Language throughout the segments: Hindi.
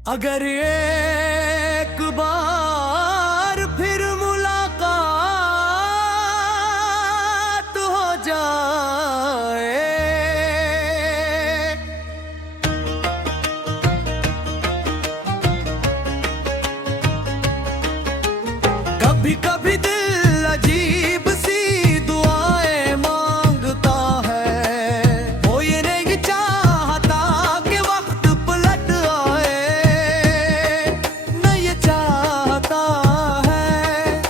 अगर एक बार फिर मुलाकात हो जाए, कभी कभी दिल अजीब सी दुआएं मांगता है। वो ये नहीं चाहता कि वक्त पलट आए, न ये चाहता है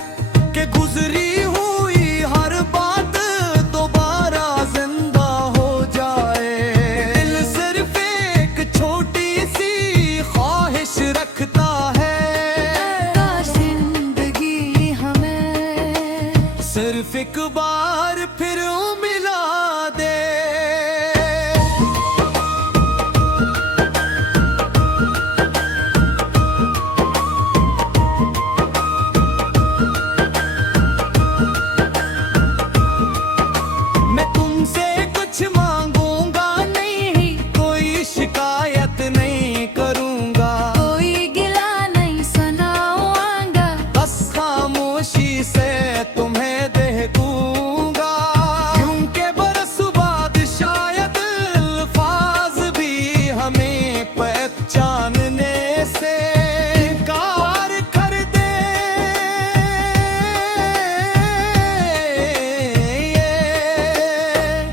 कि गुजरी हुई हर बात दोबारा जिंदा हो जाए। दिल सिर्फ एक छोटी सी ख्वाहिश रखता है, सिर्फ एक बार फिर मिला दे। मैं तुमसे कुछ मांगूंगा नहीं, कोई शिकायत नहीं करूंगा, कोई गिला नहीं सुनाऊंगा, बस खामोशी से तुम्हें देखूंगा। क्योंकि बरस बाद शायद अल्फाज भी हमें पहचानने से इनकार कर दे।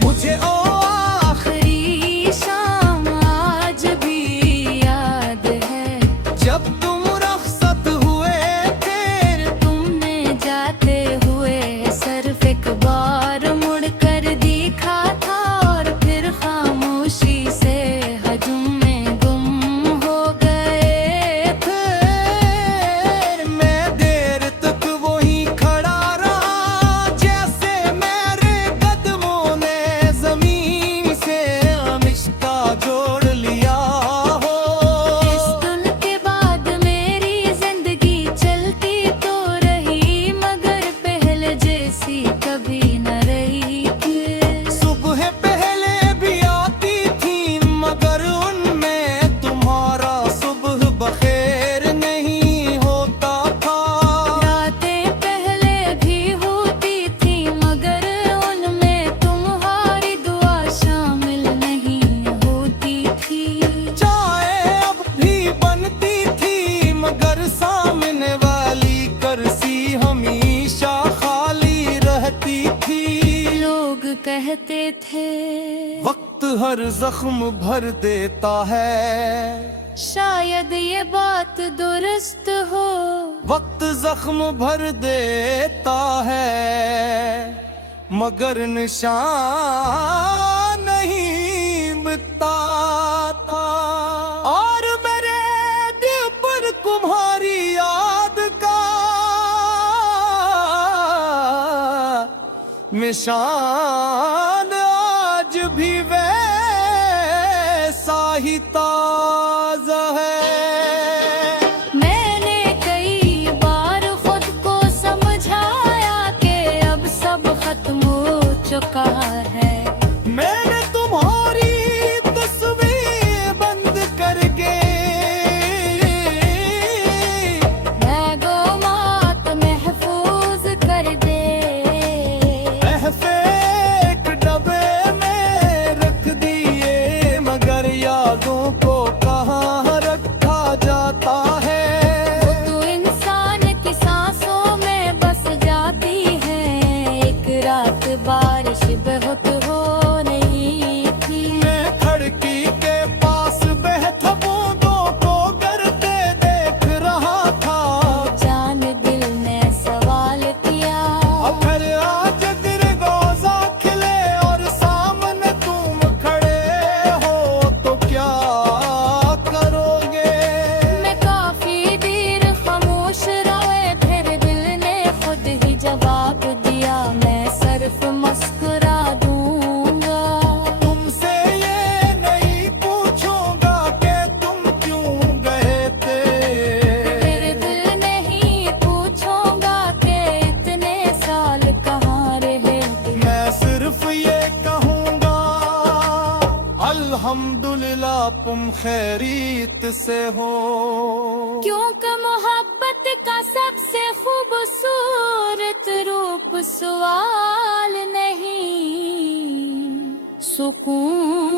मुझे ओ आखिरी शाम आज भी याद है, जब तुम रुखसत हुए थे, तुमने जाते हुए सिर्फ एक बार मुड़ कर देखा था, और फिर खामोशी से हजूम में गुम हो गए थे। मैं देर तक वहीं खड़ा रहा, जैसे मेरे कदमों ने जमीन से रिश्ता जोड़ लिया हो। इस दिन के बाद मेरी जिंदगी चलती तो रही, मगर पहले जैसी कभी न रही थी। सुबह पहले भी आती थी, मगर उनमें तुम्हारा सुबह बखैर नहीं होता था। रातें पहले भी होती थी, मगर उनमें तुम्हारी दुआ शामिल नहीं होती थी। चाय अब भी बनती थी, मगर सामने वाली कुर्सी हमेशा खाली रहती थी। लोग कहते थे वक्त हर जख्म भर देता है, शायद ये बात दुरुस्त हो, वक्त जख्म भर देता है, मगर निशान नहीं मिटाता। और मेरे दिल पर तुम्हारी याद का निशान आज भी वैसा ही ताजा है। मैंने कई बार खुद को समझाया कि अब सब खत्म हो चुका है। मैंने तुम्हारी तस्वीर बंद करके महगोमात महफूज कर दे, एक डब्बे में रख दिए, मगर यादों को कहाँ रख तुम खैरियत से हो। क्योंकि मोहब्बत का सबसे खूबसूरत रूप सवाल नहीं, सुकून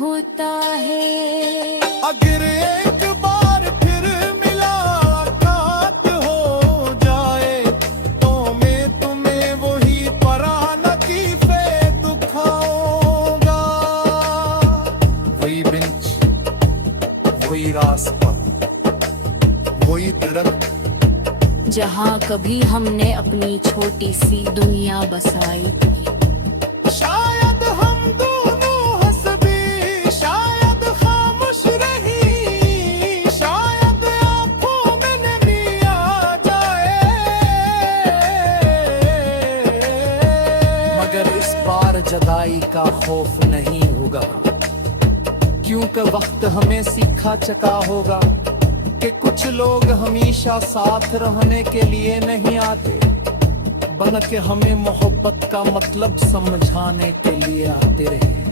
होता है। अगर एक बार फिर मुलाकात हो जाए तो मैं तुम्हें वही परान की फे दुखाऊंगा। वही बेंच, वही रास्ता, वही दरख्त जहाँ कभी हमने अपनी छोटी सी दुनिया बसाई थी। शायद हम दोनों हंसबी, शायद खामोश रही, शायद आंखों में नमी आ जाए। मगर इस बार जुदाई का खौफ नहीं होगा, क्योंकि वक्त हमें सीखा चका होगा कि कुछ लोग हमेशा साथ रहने के लिए नहीं आते, बल्कि हमें मोहब्बत का मतलब समझाने के लिए आते रहे।